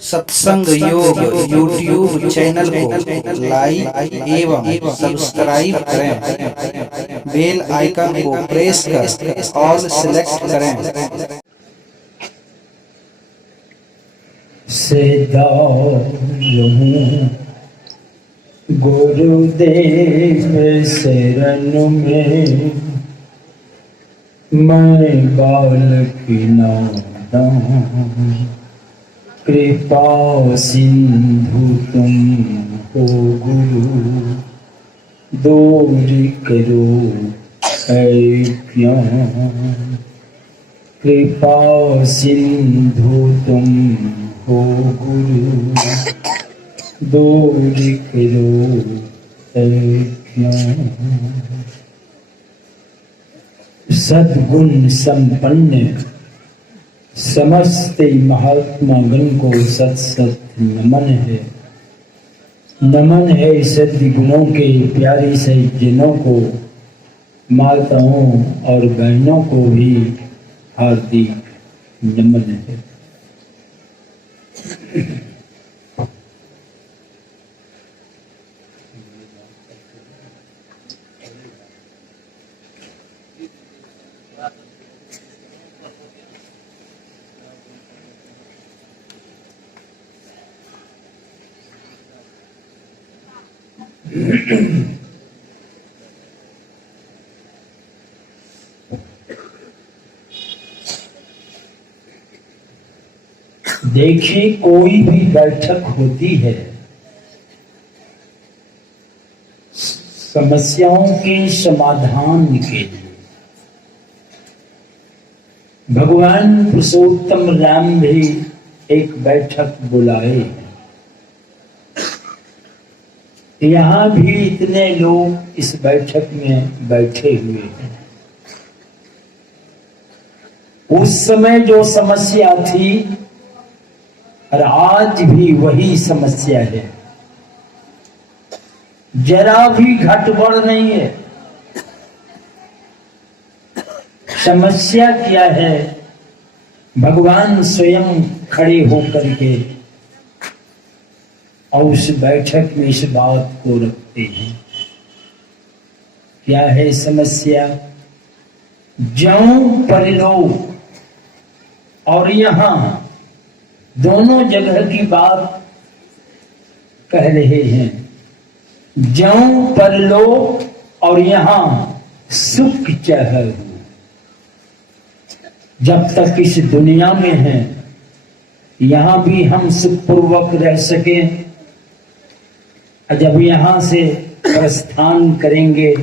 सत्संग योग YouTube channel को लाइक एवं सब्सक्राइब करें। बेल आइकन को प्रेस कर ऑल सेलेक्ट करें। सदा रहूं गुरुदेव शरण में, मैं बालक नादान, कृपा सिंधु तुम हो गुरु, दूर करो अज्ञान। कृपा सिंधु तुम हो गुरु, दूर करो अज्ञान। सद्गुण संपन्न समस्त महात्मा गण को सत सत नमन है। नमन है सद्गुणों के प्यारी सज्जनों को, माताओं और बहनों को भी हार्दिक नमन है। देखिए, कोई भी बैठक होती है समस्याओं के समाधान के लिए। भगवान पुरुषोत्तम राम भी एक बैठक बुलाए। यहाँ भी इतने लोग इस बैठक में बैठे हुए हैं। उस समय जो समस्या थी और आज भी वही समस्या है, जरा भी घटबड़ नहीं है। समस्या क्या है? भगवान स्वयं खड़े होकर के और उस बैठक में इस बात को रखते हैं। क्या है समस्या? ज्यों परलोक और यहां दोनों जगह की बात कह रहे हैं। ज्यों परलोक और यहां सुख चाहे। जब तक इस दुनिया में हैं, यहां भी हम सुखपूर्वक रह सके। जब यहां से प्रस्थान करेंगे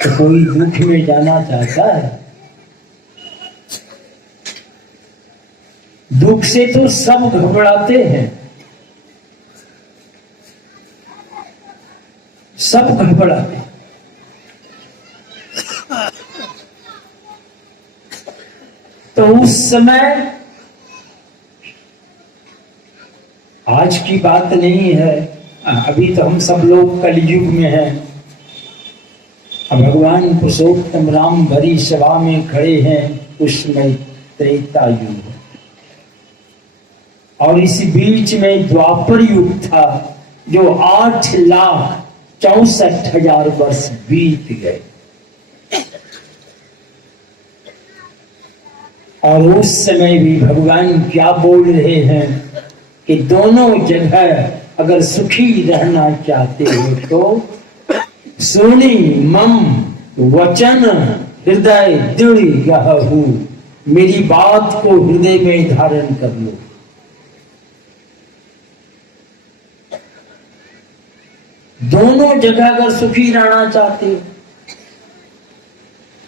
तो कोई दुख में जाना चाहता है? दुख से तो सब घबराते हैं, सब घबराते। तो उस समय, आज की बात नहीं है, अभी तो हम सब लोग कलयुग में हैं। अब भगवान पुरुषोत्तम राम भरी सभा में खड़े हैं, उसमें त्रेता युग है और इस बीच में द्वापर युग था, जो 8,64,000 वर्ष बीत गए। और उस समय भी भगवान क्या बोल रहे हैं कि दोनों जगह अगर सुखी रहना चाहते हो तो सुनी मम वचन हृदय दृढ़ गहु, मेरी बात को हृदय में धारण कर लो। दोनों जगह अगर सुखी रहना चाहते हो,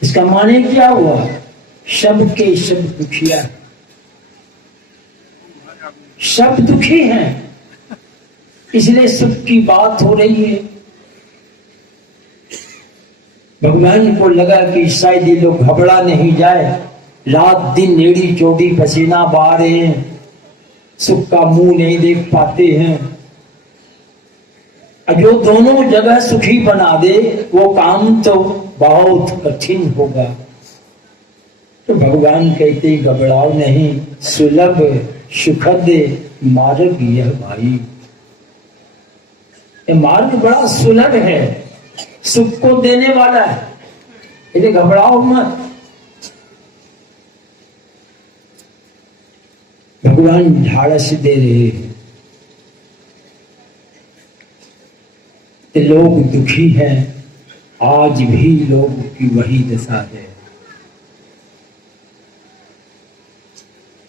इसका माने क्या हुआ? सब के सब दुखिया, सब दुखी हैं, इसलिए सुख की बात हो रही है। भगवान को लगा कि शायद ये लोग घबरा नहीं जाए, रात दिन एड़ी चोटी पसीना बहा रहे हैं, सुख का मुंह नहीं देख पाते हैं। जो दोनों जगह सुखी बना दे वो काम तो बहुत कठिन होगा। तो भगवान कहते घबराओ नहीं, सुलभ सुखद मार्ग यह भाई। ये मार्ग बड़ा सुलभ है, सुख को देने वाला है, इसे घबराओ मत। भगवान ढाढ़स दे रहे हैं। लोग दुखी हैं, आज भी लोगों की वही दशा है।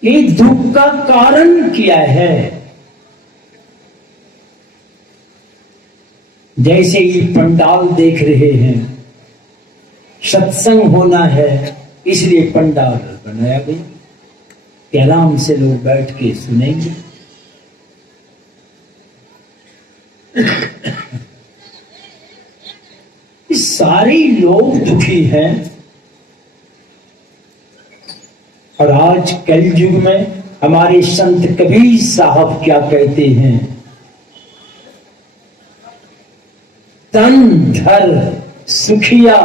ये दुख का कारण क्या है? जैसे ये पंडाल देख रहे हैं, सत्संग होना है इसलिए पंडाल बनाया गया कि आराम से लोग बैठ के सुनेंगे। सारे लोग दुखी हैं। और आज कलयुग में हमारे संत कबीर साहब क्या कहते हैं? तन धर सुखिया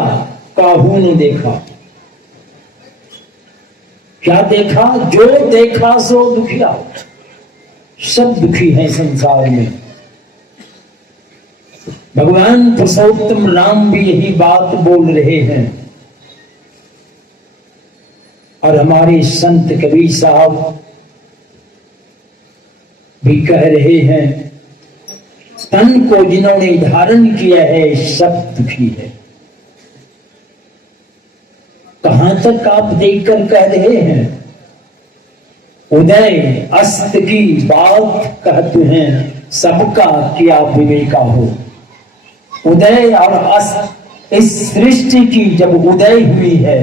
काहू न देखा। क्या देखा? जो देखा सो दुखिया। सब दुखी हैं संसार में। भगवान पुरुषोत्तम राम भी यही बात बोल रहे हैं। और हमारे संत कबीर साहब भी कह रहे हैं, तन को जिन्होंने धारण किया है सब दुखी है। कहां तक आप देखकर कह रहे हैं? उदय अस्त की बात कहते हैं, सबका क्या विवेका हो। उदय और अस्त, इस सृष्टि की जब उदय हुई है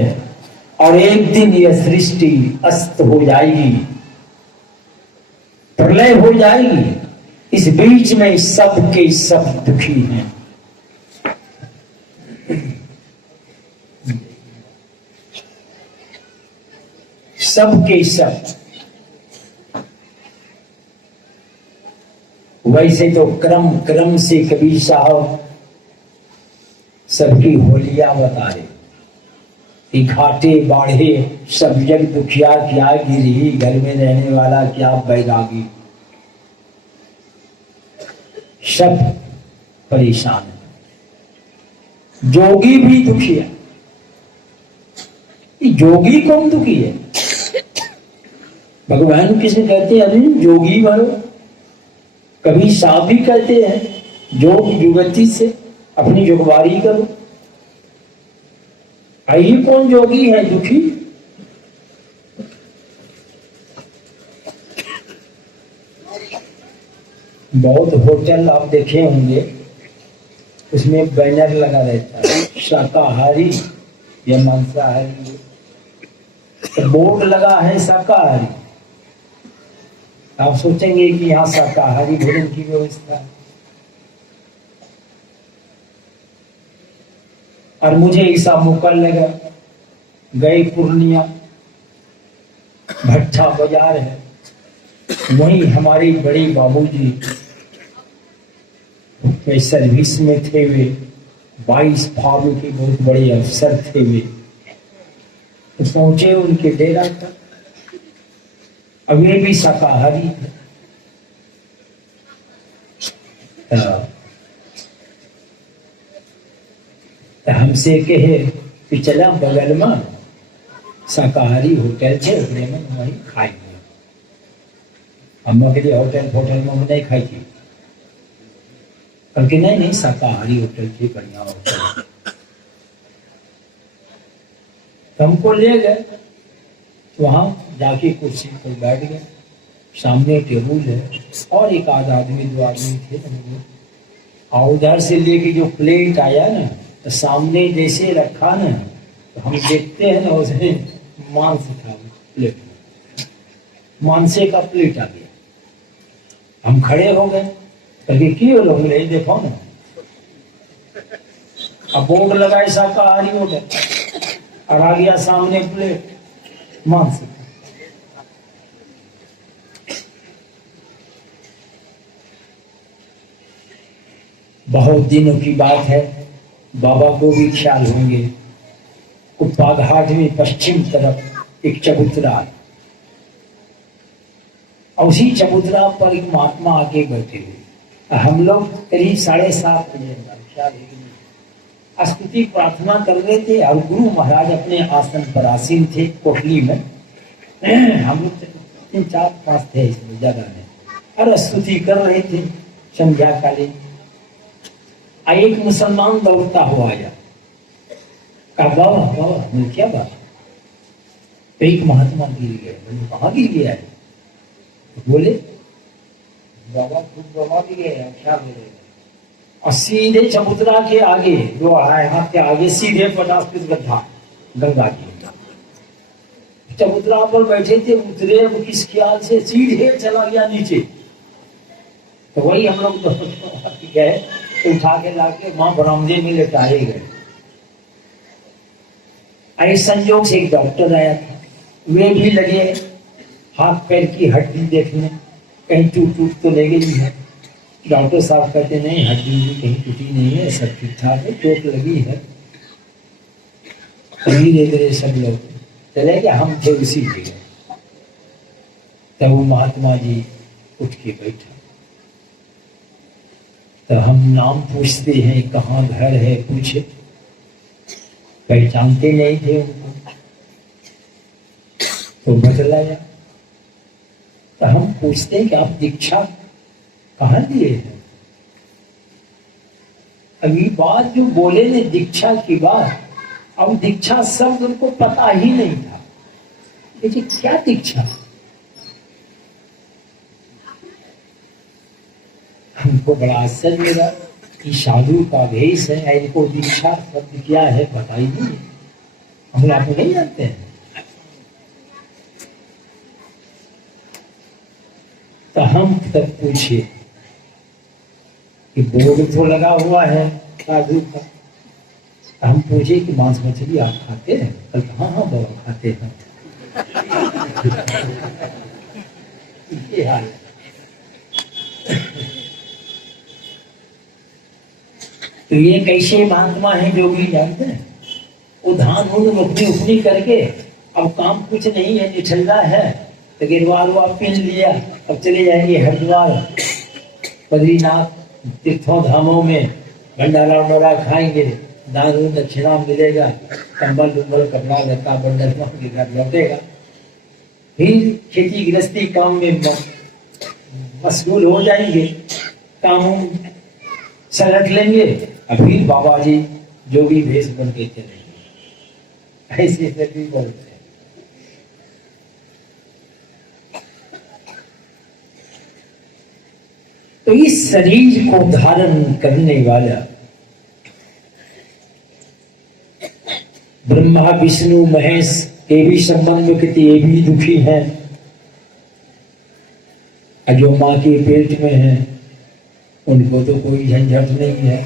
और एक दिन यह सृष्टि अस्त हो जाएगी, प्रलय हो जाएगी, इस बीच में सब के सब दुखी हैं। सब के सब। वैसे तो क्रम क्रम से कबीर साहब सबकी होलियां बता रहे। घाटे बाढ़े सब जग दुखिया, क्या गिरी घर में रहने वाला क्या बैरागी। सब परेशान है। जोगी भी दुखी है। जोगी कौन दुखी है? भगवान किसे कहते हैं? अरे जोगी बनो। कभी साहब भी कहते हैं जोग जुगति से अपनी जुगवारी करो। आई कौन जोगी है दुखी? बहुत होटल आप देखे होंगे, उसमें बैनर लगा रहता है शाकाहारी या मांसाहारी। तो बोर्ड लगा है शाकाहारी। आप सोचेंगे कि यहाँ शाकाहारी भोजन की व्यवस्था है। और मुझे ऐसा मौका लगा, गए पूर्णिया, भट्टा बाजार है, वहीं हमारे बड़े बाबूजी सर्विस में थे। वे 22 फार्म के बहुत बड़े अफसर थे। वे तो पहुंचे उनके डेरा पर। अब वे भी शाकाहारी थे। हमसे कहे कि चला बगल में शाकाहारी होटल थे, वहीं खाएंगे। अम्मा के लिए होटल में नहीं खाई थी। बल्कि नहीं शाकाहारी होटल थी, बढ़िया होटल। हमको ले गए, वहां जाके कुर्सी पर बैठ गए। सामने टेबल है और एक आध आदमी, 2 आदमी थे। और उधर से लेके जो प्लेट आया ना, तो सामने जैसे रखा ना, तो हम देखते हैं ना, उसमें मांस था प्लेट में। मांसे का प्लेट आ गया। हम खड़े हो गए, कभी क्यों लोग नहीं देखो ना। अब बोर्ड लगा शाकाहारी हो गए और आ गया सामने प्लेट मांस। बहुत दिनों की बात है, बाबा को भी ख्याल होंगे। कुप्पा घाट में पश्चिम तरफ एक चबूतरा है, और उसी चबूतरा पर एक महात्मा आके बैठे हुए। हम लोग करीब 7:30 बजे स्तुति प्रार्थना कर रहे थे और गुरु महाराज अपने आसन पर आसीन थे कोठली में। हम लोग 3-4-5 थे इसमें जगह में, और स्तुति कर रहे थे संध्या कालीन। एक मुसलमान दौड़ता हुआ आया, कहा बाबा बाबा, मैं क्या बात? तो एक महात्मा गिर गए। मैंने कहाँ गिर गया है? बोले बाबा खुद बाबा गिर गए, क्या बोले? और सीधे चबूतरा के आगे जो है, हाथ के आगे सीधे 50 फीट गड्ढा, गंगा जी। चबूतरा पर बैठे थे, उतरे वो किस ख्याल से सीधे चला गया नीचे। तो वही हम लोग गए, उठा के लाके वहां बरामदे में लेटाए गए। इस संयोग से एक डॉक्टर आया था, वे भी लगे हाथ पैर की हड्डी देखने, कहीं टूट तो लगे नहीं है। डॉक्टर साहब कहते नहीं, हड्डी भी कहीं टूटी नहीं है, सब ठीक ठाक है, चोट लगी है। धीरे धीरे सब लोग चले गए, हम थे उसी जगह। तब वो महात्मा जी उठ के बैठा, तो हम नाम पूछते हैं, कहाँ घर है पूछे, पहचानते नहीं थे उनको, तो बतलाया। तो हम पूछते हैं कि आप दीक्षा कहाँ लिए हैं? अभी बात जो बोले ने दीक्षा की बात, अब दीक्षा शब्द उनको पता ही नहीं था। लेकिन क्या दीक्षा? हमको बड़ा आश्चर्य लगा कि साधु का भेष है, इनको दीक्षा शब्द क्या है पता ही नहीं, हम लोग नहीं जानते हैं। तो हम तब पूछे कि बोर्ड तो लगा हुआ है साधु का। हम पूछे कि मांस मछली आप खाते हैं? कल हाँ हाँ बाबा खाते हैं। ये हाल है। तो ये कैसे महात्मा है जो भी जानते हैं, वो धान उठनी उठनी करके अब काम कुछ नहीं है, निठल्ला है, तो गिरवार हुआ पिन लिया, अब चले जाएंगे हरिद्वार बद्रीनाथ तीर्थों धामों में, भंडारा उंडारा खाएंगे, दान दक्षिणा मिलेगा, कंबल उम्बल कपड़ा लता बंडल लौटेगा, फिर खेती गृहस्थी काम में मशगूल हो जाएंगे, काम सलट लेंगे, और फिर बाबा जी जो भी भेष बन के चलेंगे। ऐसे सभी बोलते हैं। तो इस शरीर को धारण करने वाला ब्रह्मा विष्णु महेश ये भी संबंध में कितने ये भी दुखी हैं, जो माँ के पेट में है उनको तो कोई झंझट नहीं है,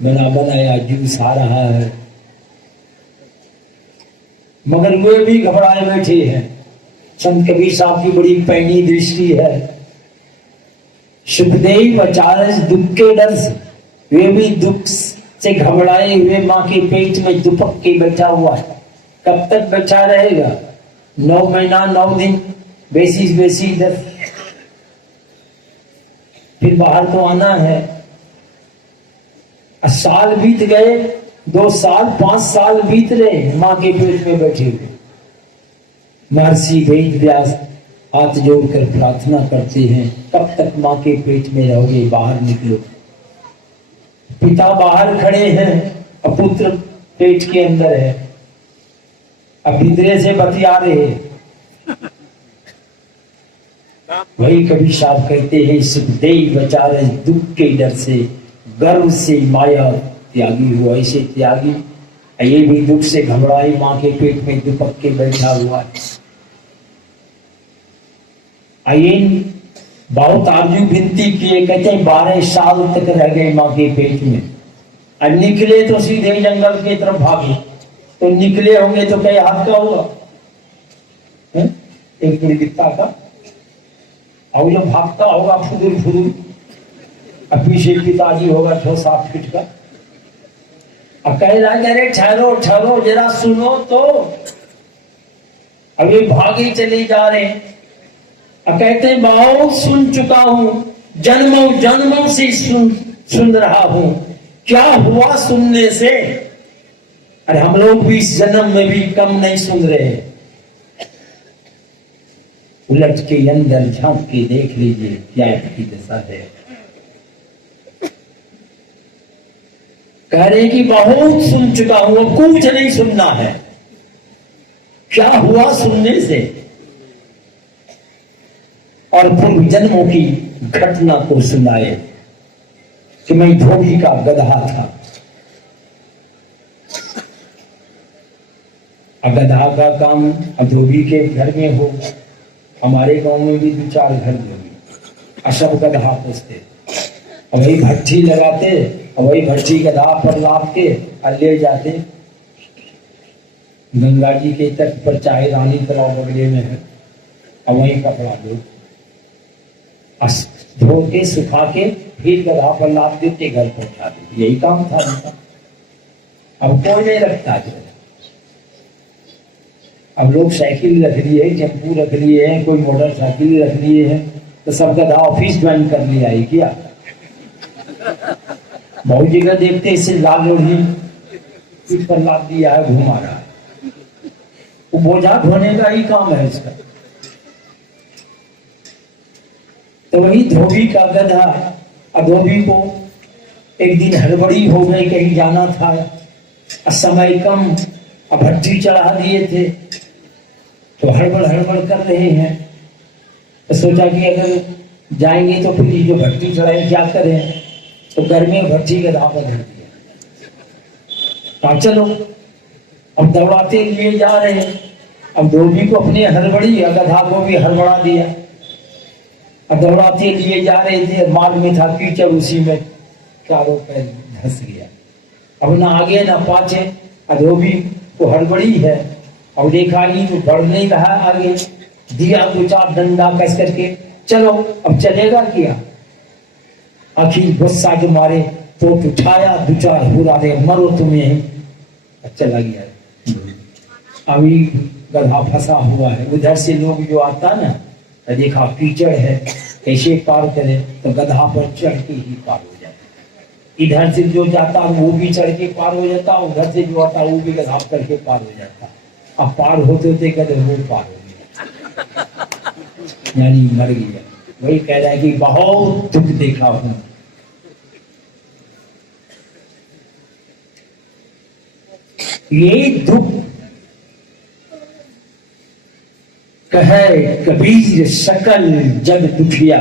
बना बनाया जूस आ रहा है, मगर वे भी घबराए बैठे हैं। संत कबीर साहब की बड़ी पैनी दृष्टि है। सुखदेव आचार्य दुख के डर से, वे भी दुख से घबराए हुए माँ के पेट में दुपक के बैठा हुआ है। कब तक बैठा रहेगा? 9 महीना 9 दिन बेसी दर, फिर बाहर तो आना है। साल बीत गए, 2 साल 5 साल बीत रहे माँ के पेट में बैठे हुए। महर्षि वेद व्यास हाथ जोड़कर प्रार्थना करते हैं, कब तक माँ के पेट में रहोगे, बाहर निकलो। पिता बाहर खड़े हैं और पुत्र पेट के अंदर है, अब इंद्रिय से बतिया रहे। वही कबीर साहब कहते हैं, सुखदेव आचार्य दुख के डर से गर्व से माया त्यागी हुआ, ऐसे त्यागी ये भी दुख से घबराई माँ के पेट में दुपक के बैठा हुआ है। आइन बहुत आरजू विनती किए, कहते हैं 12 साल तक रह गए माँ के पेट में। अब निकले तो सीधे जंगल की तरफ भागे, तो निकले होंगे तो कई हाथ का होगा, एक गिरगिट्टा का, और जो भागता होगा फुदुर फुदुर, अब पीछे पिताजी होगा 6-7 फीट का, अब कह रहा है अरे ठहरो ठहरो जरा सुनो तो। अब ये भागे चले जा रहे हैं। अब कहते हैं बहुत सुन चुका हूं, जन्मों जन्मों से सुन रहा हूं, क्या हुआ सुनने से? अरे हम लोग भी इस जन्म में भी कम नहीं सुन रहे। उलट के अंदर झांक के देख लीजिए क्या की दशा है। कह रहे कि बहुत सुन चुका हूं, अब कुछ नहीं सुनना है। क्या हुआ सुनने से? और पूर्व जन्मों की घटना को सुनाए कि मैं धोबी का गधा था। गधा का काम धोबी के घर में हो, हमारे गांव में भी 2-4 घर धोबी सब गधा पोसते, वही भट्ठी लगाते, वही भट्ठी गधा पर लाद के ले जाते गंगा जी के तट पर, चाहे रानी तालाब बगले में है, और वही कपड़ा धो के सुखा के फिर गधा पर लाद देते, घर पहुंचा देते। यही काम था उनका। अब कोई नहीं रखता है। अब लोग साइकिल रख लिए, टेम्पू रख लिए हैं, कोई मोटरसाइकिल रख लिए हैं, तो सब गधा ऑफिस ज्वाइन कर लिया है क्या? बहुत जगह देखते इससे लाल लोही इस पर लाद दिया है, घुमा रहा है। वो बोझा ढोने का ही काम है इसका। तो वही धोबी का गधा, धोबी को एक दिन हड़बड़ी हो गई, कहीं जाना था, समय कम, भट्टी चढ़ा दिए थे, तो हड़बड़ कर रहे हैं। तो सोचा कि अगर जाएंगे तो फिर जो भट्टी चढ़ाए क्या करें, तो घर में भट्टी गधा पर धर दिया। कहा चलो, अब दौड़ाते लिए जा रहे हैं। अब धोबी को अपने हड़बड़ी, गधा को भी हड़बड़ा दिया। अब दौड़ाते लिए जा रहे थे, मार्ग में था कीचड़, उसी में चारों पैर धंस गया। अब ना आगे ना पाछे, धोबी को हड़बड़ी है। अब देखा ही तो बढ़ नहीं रहा आगे, दिया 2-4 डंडा कस करके, चलो अब चलेगा क्या? आखिर गुस्सा के मारे तो उठाया, 2-4 हुरा दे, मरो तुम्हें, चला गया। अभी गधा फंसा हुआ है। उधर से लोग जो आता ना, तो देखा कीचड़ है, कैसे पार करे, तो गधा पर चढ़ के ही पार हो जाता। इधर से जो जाता वो भी चढ़ के पार हो जाता, उधर से जो आता वो भी गधा चढ़ के पार हो जाता। अब पार होते होते गधे वो पार हो गया, यानी मर गया। वही कह रहा है कि बहुत दुख देखा हूं। ये दुख कहे कबीर सकल जग दुखिया,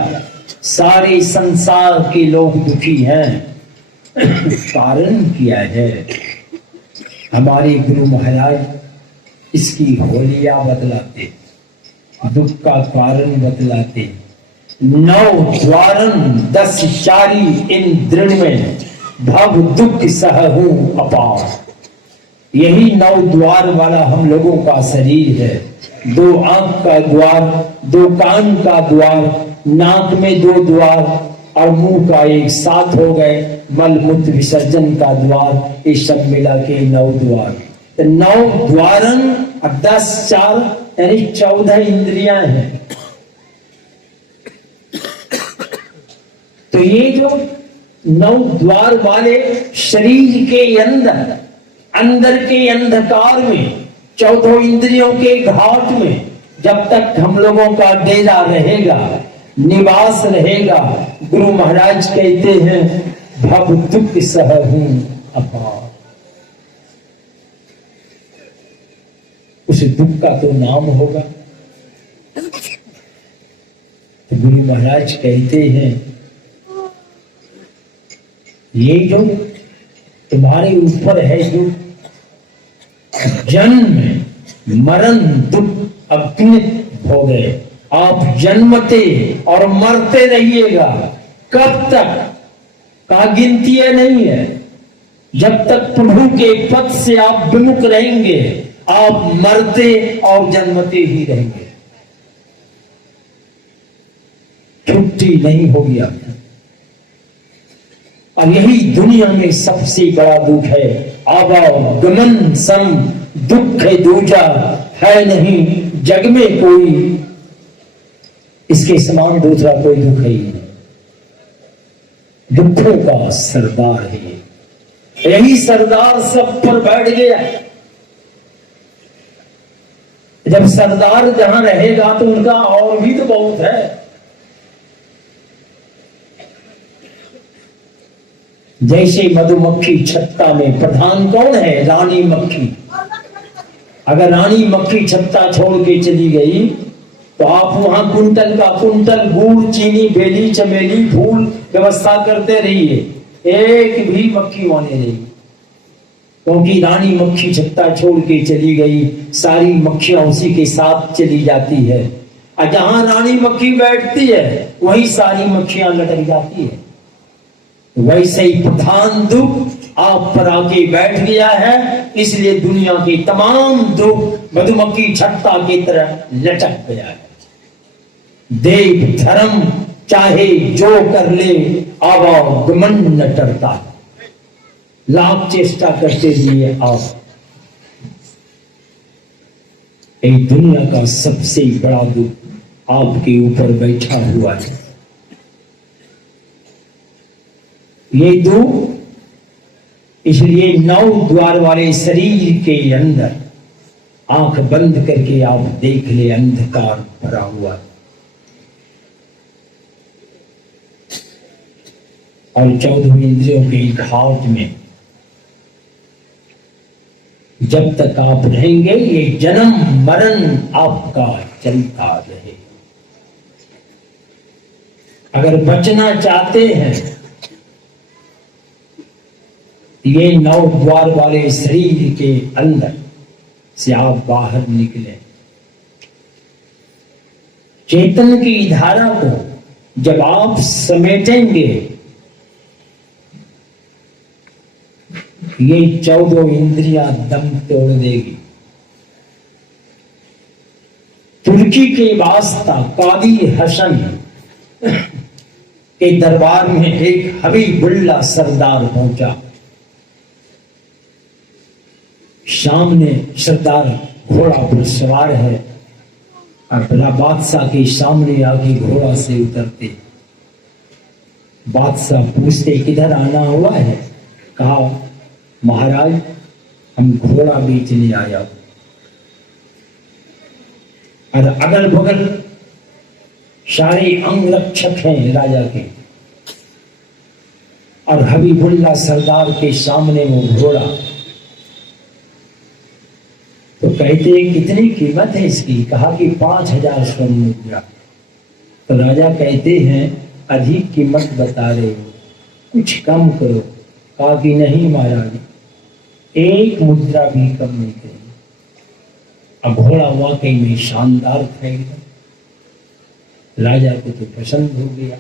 सारे संसार के लोग दुखी हैं। कारण क्या है? हमारे गुरु महाराज इसकी होलिया बतलाते, दुख का कारण बतलाते। 9 द्वारन 10 चारी इन दृढ़ में, भव दुख सहहूं अपार। यही 9 द्वार वाला हम लोगों का शरीर है। 2 आंख का द्वार, 2 कान का द्वार, नाक में 2 द्वार और मुंह का एक साथ हो गए, मल मूत्र विसर्जन का द्वार, ये सब मिला के 9 द्वार। तो 9 द्वारन 10 4 यानी 14 इंद्रियां हैं। तो ये जो 9 द्वार वाले शरीर के अंदर के अंधकार में, 14 इंद्रियों के घाट में जब तक हम लोगों का डेरा रहेगा, निवास रहेगा, गुरु महाराज कहते हैं भव दुख सहहूं अपार। उस दुख का तो नाम होगा। तो गुरु महाराज कहते हैं ये जो तुम्हारे ऊपर है दुख, जन्म मरण दुख अज्ञात हो गए। आप जन्मते और मरते रहिएगा। कब तक का गिनती नहीं है। जब तक प्रभु के पद से आप विमुख रहेंगे, आप मरते और जन्मते ही रहेंगे, छुट्टी नहीं होगी आपको। और यही दुनिया में सबसे बड़ा दुख है। आवागमन सम दुख है दूजा, है नहीं जग में कोई इसके समान दूसरा कोई दुख है ही नहीं। दुखों का सरदार है ये। यही सरदार सब पर बैठ गया। जब सरदार जहां रहेगा तो उनका और भी तो बहुत है। जैसे मधुमक्खी छत्ता में प्रधान कौन है? रानी मक्खी। अगर रानी मक्खी छत्ता छोड़ के चली गई तो आप वहां कुंटल का कुंटल गुड़, चीनी, बेली, चमेली, फूल व्यवस्था करते रहिए, एक भी मक्खी वहां नहीं। क्योंकि रानी मक्खी छत्ता छोड़ के चली गई, सारी मक्खियां उसी के साथ चली जाती है। और जहां रानी मक्खी बैठती है वहीं सारी मक्खियां लटक जाती है। वैसे ही प्रधान दुख आप पर आके बैठ गया है, इसलिए दुनिया के तमाम दुख मधुमक्खी छत्ता की तरह लटक गया है। देव धर्म चाहे जो कर ले, आवागमन न डरता। लाख चेष्टा करते लिए आप एक दुनिया का सबसे बड़ा दुख आपके ऊपर बैठा हुआ है। ये दुख इसलिए 9 द्वार वाले शरीर के अंदर आंख बंद करके आप देख ले, अंधकार भरा हुआ है। और 14 इंद्रियों के घाट में जब तक आप रहेंगे ये जन्म मरण आपका चलता रहे। अगर बचना चाहते हैं ये 9 द्वार वाले शरीर के अंदर से आप बाहर निकले। चेतन की धारा को जब आप समेटेंगे, ये 14 इंद्रियां दम तोड़ देगी। तुर्की के वास्ता कादी हसन के दरबार में एक हबीबुल्ला सरदार पहुंचा। सामने सरदार घोड़ा पर सवार है और भला बादशाह के सामने आके घोड़ा से उतरते। बादशाह पूछते किधर आना हुआ है? कहा महाराज हम घोड़ा बेचने आया। और अगल बगल सारे अंगरक्षक हैं राजा के, और हबीबुल्ला सरदार के सामने वो घोड़ा। तो कहते हैं कितनी कीमत है इसकी? कहा कि 5000 स्वर्ण मुद्रा। तो राजा कहते हैं अधिक कीमत बता रहे हो, कुछ कम करो। कहा कि नहीं महाराज, एक मुद्रा भी कम नहीं करेंगे। अब घोड़ा वाकई में शानदार था एकदम। राजा को तो पसंद हो गया,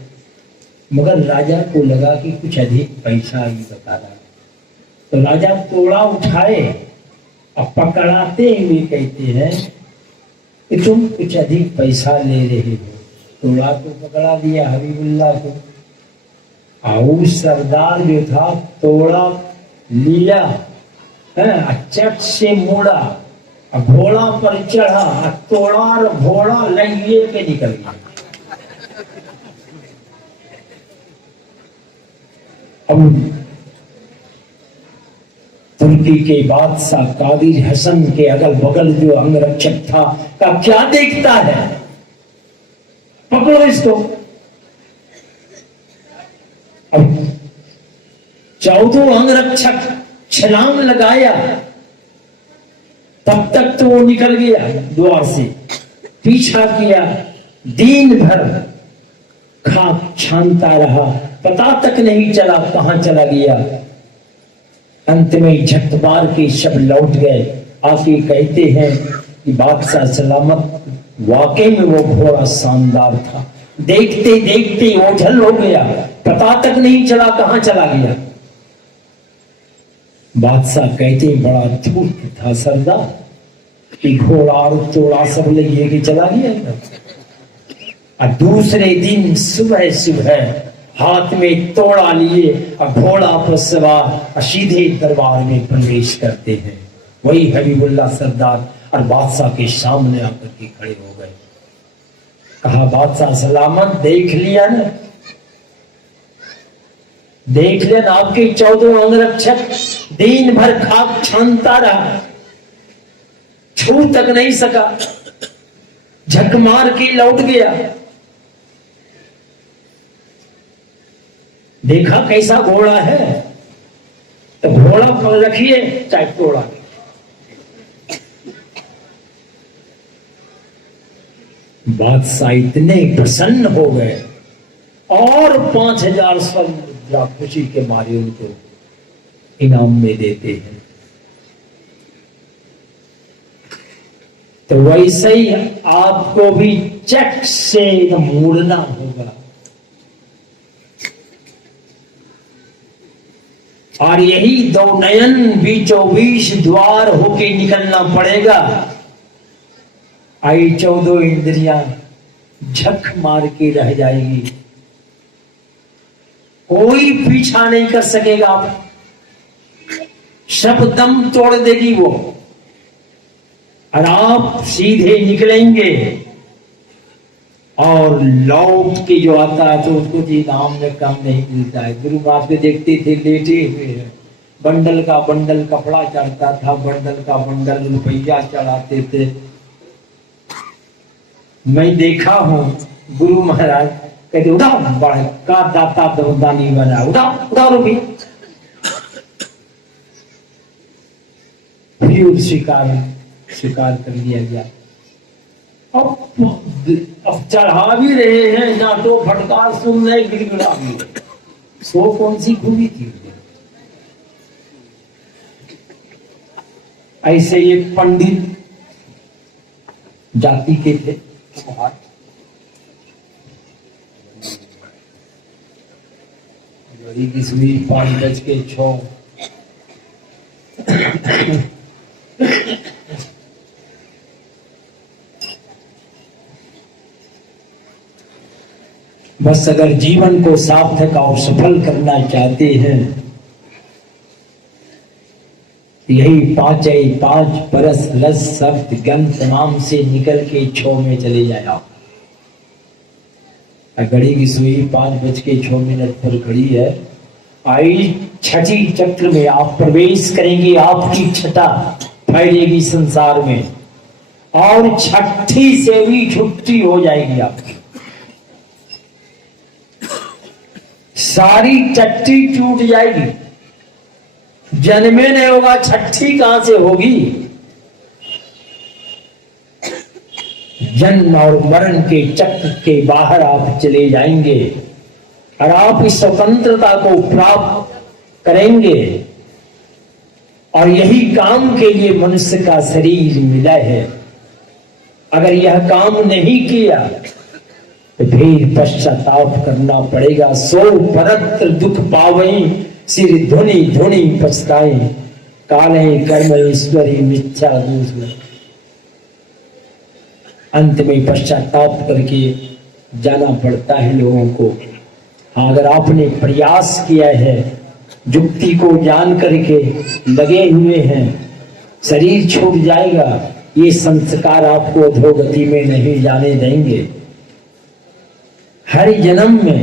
मगर राजा को लगा कि कुछ अधिक पैसा ही बता रहा। तो राजा तोड़ा उठाए, अब पकड़ाते हुए कहते हैं कि तुम कुछ अधिक पैसा ले रहे हो। तोड़ा तो पकड़ा दिया हबीबुल्ला को। और सरदार जो था तोड़ा लिया, चट से मोड़ा, घोड़ा पर चढ़ा, तोड़ा और घोड़ा लगे के निकल गया। अब तुर्की के बादशाह कादिर हसन के अगल बगल जो अंगरक्षक था का क्या देखता है? पकड़ो इसको। अब 14 अंगरक्षक छलांग लगाया, तब तक तो वो निकल गया द्वार से। पीछा किया, दिन भर खाक छानता रहा, पता तक नहीं चला कहां चला गया। अंत में झटबार के सब लौट गए। आके कहते हैं कि बादशाह सलामत। वाकई में वो घोड़ा शानदार था। देखते देखते ओझल हो गया, पता तक नहीं चला कहां चला गया। बादशाह कहते बड़ा धूर्त था सरदार कि घोड़ा और तोड़ा सब ले के चला गया। और दूसरे दिन सुबह सुबह हाथ में तोड़ा लिए और घोड़ा पर सवार सीधे दरबार में प्रवेश करते हैं। वही हबीबुल्ला सरदार और बादशाह के सामने आकर के खड़े हो गए। कहा बादशाह सलामत, देख लिया ना, देख लिया ना, आपके 14 अंगरक्षक दिन भर खाक छानता रहा, छू तक नहीं सका, झक मार के लौट गया। देखा कैसा घोड़ा है, तो घोड़ा पर रखिए चाहे घोड़ा। बादशाह इतने प्रसन्न हो गए और 5000 स्वर्ण मुद्रा खुशी के मारे उनको इनाम में देते हैं। तो वैसे ही आपको भी चट से मोड़ना होगा और यही 2 नयन बीचों बीच द्वार होके निकलना पड़ेगा। आई 14 इंद्रियां झक मार के रह जाएगी, कोई पीछा नहीं कर सकेगा, सब दम तोड़ देगी वो, और आप सीधे निकलेंगे और लौट के जो आता है तो उसको जी नाम में कम नहीं मिलता है। गुरु महाराज को देखते थे लेटे हुए हैं, बंडल का बंडल कपड़ा चढ़ता था, बंडल का बंडल रुपया चढ़ाते थे। मैं देखा हूं गुरु महाराज कहते उठाओ बड़ा का दाता दानी बना, उठाओ उठाओ रुपये, फिर स्वीकार कर लिया गया। अब चढ़ा भी रहे हैं ना तो फटकार सुन रहे, गिड़गिड़ा भी रहे। सो कौन सी खूबी थी। ऐसे एक पंडित जाति के थे, घड़ी की सुई 5:06। बस अगर जीवन को सार्थक और सफल करना चाहते हैं, यही 5 परस रस शब्द गंध तमाम से निकल के 6 में चले जाए आप। घड़ी की सुई 5:06 पर खड़ी है। आई 6ठी चक्र में आप प्रवेश करेंगे, आपकी छटा फैलेगी संसार में, और 6ठी से भी छुट्टी हो जाएगी आपकी। सारी चट्टी टूट जाएगी, जन्मे नहीं होगा, 6ठी कहां से होगी। जन्म और मरण के चक्र के बाहर आप चले जाएंगे और आप इस स्वतंत्रता को प्राप्त करेंगे। और यही काम के लिए मनुष्य का शरीर मिला है। अगर यह काम नहीं किया तो फिर पश्चाताप करना पड़ेगा। सो परत्र दुख पावई, सिर धुनि धुनि पछताए, काले कर्म ईश्वरी मिथ्या दूसरे। अंत में पश्चाताप करके जाना पड़ता है लोगों को। अगर आपने प्रयास किया है, युक्ति को जान करके लगे हुए हैं, शरीर छूट जाएगा, ये संस्कार आपको अधोगति में नहीं जाने देंगे। हर जन्म में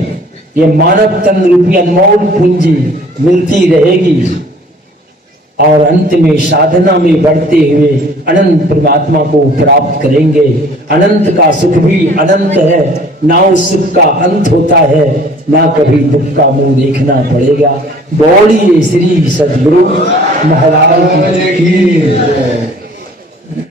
ये मानव तन रूपी अनमोल पूंजी मिलती रहेगी और अंत में साधना में बढ़ते हुए अनंत परमात्मा को प्राप्त करेंगे। अनंत का सुख भी अनंत है, ना उस सुख का अंत होता है, ना कभी दुख का मुंह देखना पड़ेगा। बोलिए श्री सद्गुरु महाराज की।